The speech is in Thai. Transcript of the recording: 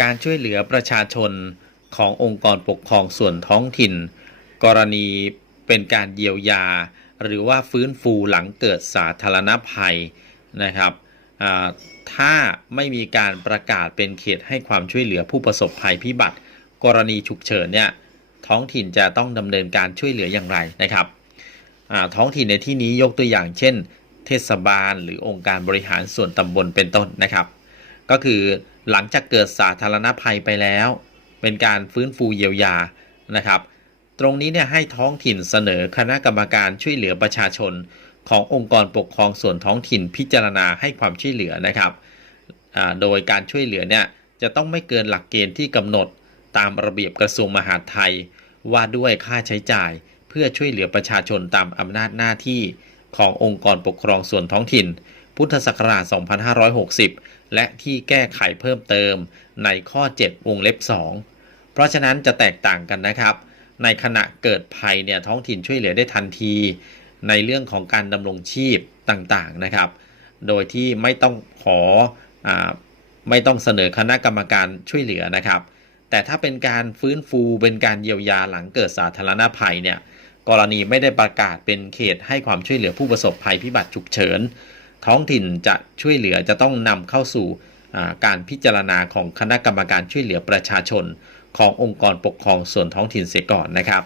การช่วยเหลือประชาชนขององค์กรปกครองส่วนท้องถิ่น กรณีเป็นการเยียวยา หรือว่าฟื้นฟูหลังเกิดสาธารณภัยนะครับถ้าไม่มีการประกาศเป็นเขตให้ความช่วยเหลือผู้ประสบภัยพิบัติ กรณีฉุกเฉินเนี่ยท้องถิ่นจะต้องดำเนินการช่วยเหลืออย่างไรนะครับท้องถิ่นในที่นี้ยกตัวอย่างเช่น เทศบาล หรือองค์การบริหารส่วนตำบลเป็นต้นนะครับ ก็คือหลังจากเกิดสาธารณภัยไปแล้ว เป็นการฟื้นฟูเยียวยานะครับ ตรงนี้เนี่ยให้ท้องถิ่นเสนอคณะกรรมการช่วยเหลือประชาชน ขององค์กรปกครองส่วนท้องถิ่นพิจารณาให้ความช่วยเหลือนะครับโดยการช่วยเหลือเนี่ยจะต้องไม่เกินหลักเกณฑ์ที่กำหนดตามระเบียบกระทรวงมหาดไทย ว่าด้วยค่าใช้จ่ายเพื่อช่วยเหลือประชาชนตามอำนาจหน้าที่ขององค์กรปกครองส่วนท้องถิ่น พุทธศักราช 2560 และที่แก้ไขเพิ่มเติมในข้อ 7 วงเล็บ 2 เพราะฉะนั้นจะแตกต่างกันนะครับ ในขณะเกิดภัยเนี่ยท้องถิ่นช่วยเหลือได้ทันที ในเรื่องของการดำรงชีพต่างๆนะครับ โดยที่ไม่ต้องขออไม่ต้องเสนอคณะกรรมการช่วยเหลือนะครับ แต่ถ้าเป็นการฟื้นฟูเป็นการเยียวยาหลังเกิดสาธารณภัยเนี่ยกรณีไม่ได้ประกาศเป็นเขตให้ความช่วยเหลือผู้ประสบภัยพิบัติฉุกเฉิน ท้องถิ่นจะช่วยเหลือจะต้องนำเข้าสู่การพิจารณาของคณะกรรมการช่วยเหลือประชาชน ขององค์กรปกครองส่วนท้องถิ่นเสียก่อนนะครับ